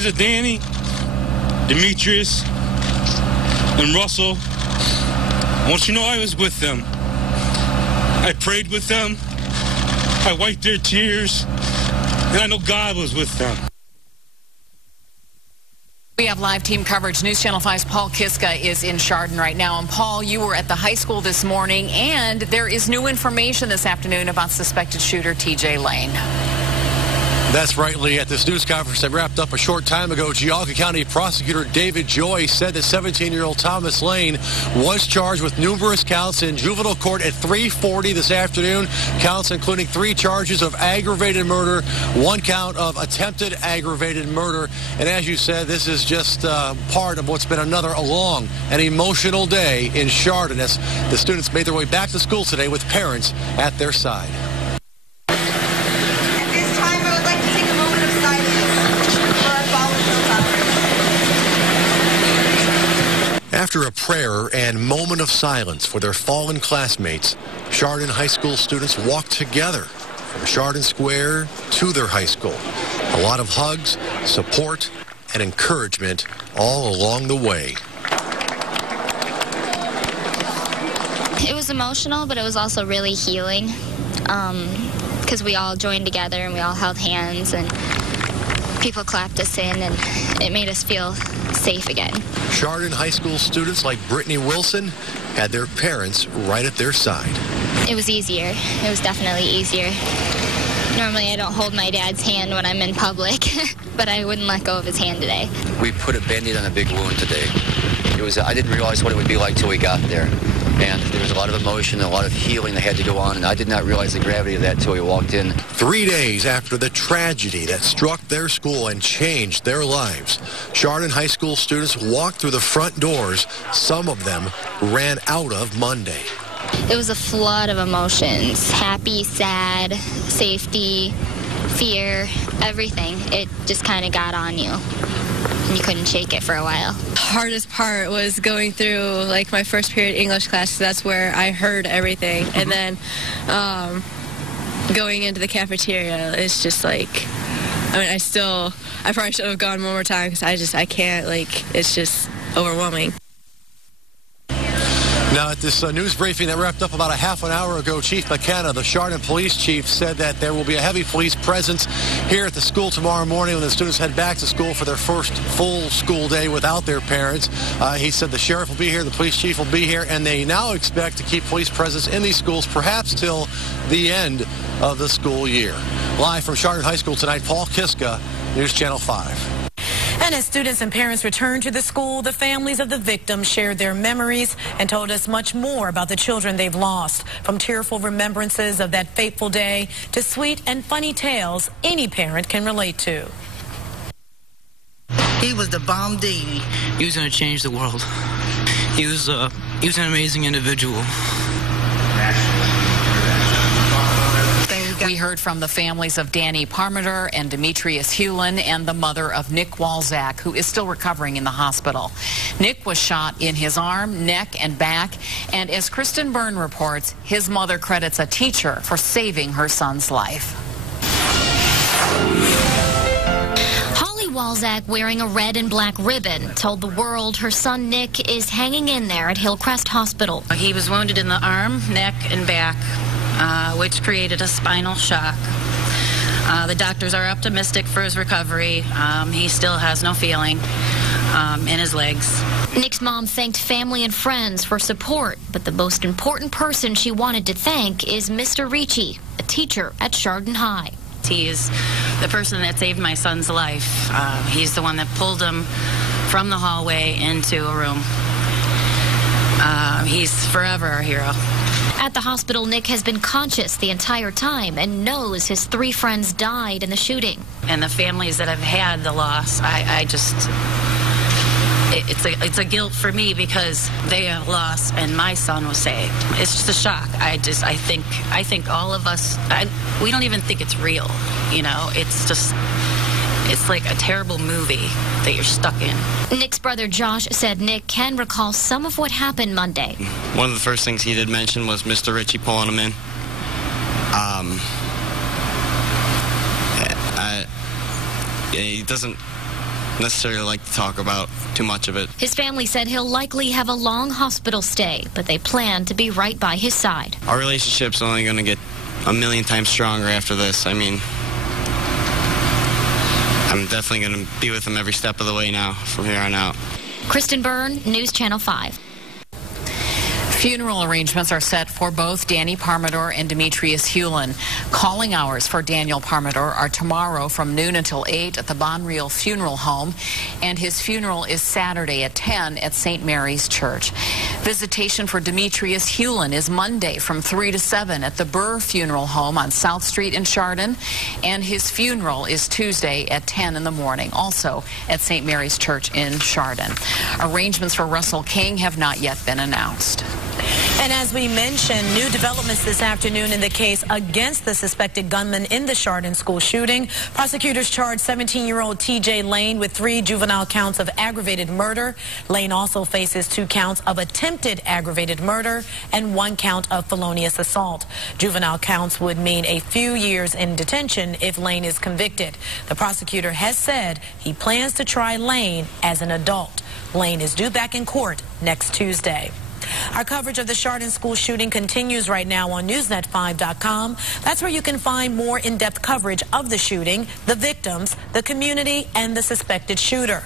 families of Danny, Demetrius, and Russell, I want you to know I was with them. I prayed with them. I wiped their tears. And I know God was with them. We have live team coverage. News Channel 5's Paul Kiska is in Chardon right now. And Paul, you were at the high school this morning, and there is new information this afternoon about suspected shooter T.J. Lane. That's right, Lee. At this news conference that wrapped up a short time ago, Geauga County Prosecutor David Joy said that 17-year-old Thomas Lane was charged with numerous counts in juvenile court at 3:40 this afternoon. Counts including 3 charges of aggravated murder, 1 count of attempted aggravated murder. And as you said, this is just part of what's been another long and emotional day in Chardon as the students made their way back to school today with parents at their side. After a prayer and moment of silence for their fallen classmates, Chardon High School students walked together from Chardon Square to their high school. A lot of hugs, support, and encouragement all along the way. It was emotional, but it was also really healing because we all joined together and we all held hands and people clapped us in and it made us feel safe again. Chardon High School students like Brittany Wilson had their parents right at their side. It was easier. It was definitely easier. Normally I don't hold my dad's hand when I'm in public, but I wouldn't let go of his hand today. We put a Band-Aid on a big wound today. I didn't realize what it would be like till we got there. And there was a lot of emotion and a lot of healing that had to go on, and I did not realize the gravity of that until we walked in. 3 days after the tragedy that struck their school and changed their lives, Chardon High School students walked through the front doors some of them ran out of Monday. It was a flood of emotions. Happy, sad, safety, fear, everything. It just kind of got on you. You couldn't shake it for a while. Hardest part was going through like my first period English class. That's where I heard everything, and then going into the cafeteria, it's just like, I mean, I probably should have gone one more time because I can't, like, it's just overwhelming. Now, at this news briefing that wrapped up about a half an hour ago, Chief McKenna, the Chardon police chief, said that there will be a heavy police presence here at the school tomorrow morning when the students head back to school for their first full school day without their parents. He said the sheriff will be here, the police chief will be here, and they now expect to keep police presence in these schools perhaps till the end of the school year. Live from Chardon High School tonight, Paul Kiska, News Channel 5. And as students and parents returned to the school, the families of the victims shared their memories and told us much more about the children they've lost. From tearful remembrances of that fateful day to sweet and funny tales any parent can relate to. He was the bomb daddy. He was going to change the world. He was an amazing individual. We heard from the families of Danny PARMERTOR and Demetrius HEWLIN and the mother of Nick Walczak, who is still recovering in the hospital. Nick was shot in his arm, neck, and back, and as Kristen Byrne reports, his mother credits a teacher for saving her son's life. Walczak, wearing a red and black ribbon, told the world her son Nick is hanging in there at Hillcrest Hospital. He was wounded in the arm, neck, and back, which created a spinal shock. The doctors are optimistic for his recovery. He still has no feeling in his legs. Nick's mom thanked family and friends for support, but the most important person she wanted to thank is Mr. Ricci, a teacher at Chardon High. He is the person that saved my son's life. He's the one that pulled him from the hallway into a room. He's forever our hero. At the hospital, Nick has been conscious the entire time and knows his 3 friends died in the shooting. And the families that have had the loss, it's a guilt for me because they have lost and my son was saved. It's just a shock. I think all of us, we don't even think it's real, you know. It's like a terrible movie that you're stuck in. Nick's brother Josh said Nick can recall some of what happened Monday. One of the first things he did mention was Mr. Ricci pulling him in. He doesn't necessarily like to talk about too much of it. His family said he'll likely have a long hospital stay, but they plan to be right by his side. Our relationship's only going to get a million times stronger after this. I mean, I'm definitely going to be with him every step of the way now from here on out. Kristen Byrne, News Channel 5. Funeral arrangements are set for both Danny Parmertor and Demetrius HEWLIN. Calling hours for Daniel Parmertor are tomorrow from noon until 8 at the Bonreal Funeral Home, and his funeral is Saturday at 10 at St. Mary's Church. Visitation for Demetrius HEWLIN is Monday from 3 to 7 at the Burr Funeral Home on South Street in Chardon, and his funeral is Tuesday at 10 in the morning, also at St. Mary's Church in Chardon. Arrangements for Russell King have not yet been announced. And as we mentioned, new developments this afternoon in the case against the suspected gunman in the Chardon school shooting. Prosecutors charged 17-year-old TJ Lane with 3 juvenile counts of aggravated murder. Lane also faces 2 counts of attempted aggravated murder and 1 count of felonious assault. Juvenile counts would mean a few years in detention if Lane is convicted. The prosecutor has said he plans to try Lane as an adult. Lane is due back in court next Tuesday. Our coverage of the Chardon school shooting continues right now on Newsnet5.com. That's where you can find more in-depth coverage of the shooting, the victims, the community, and the suspected shooter.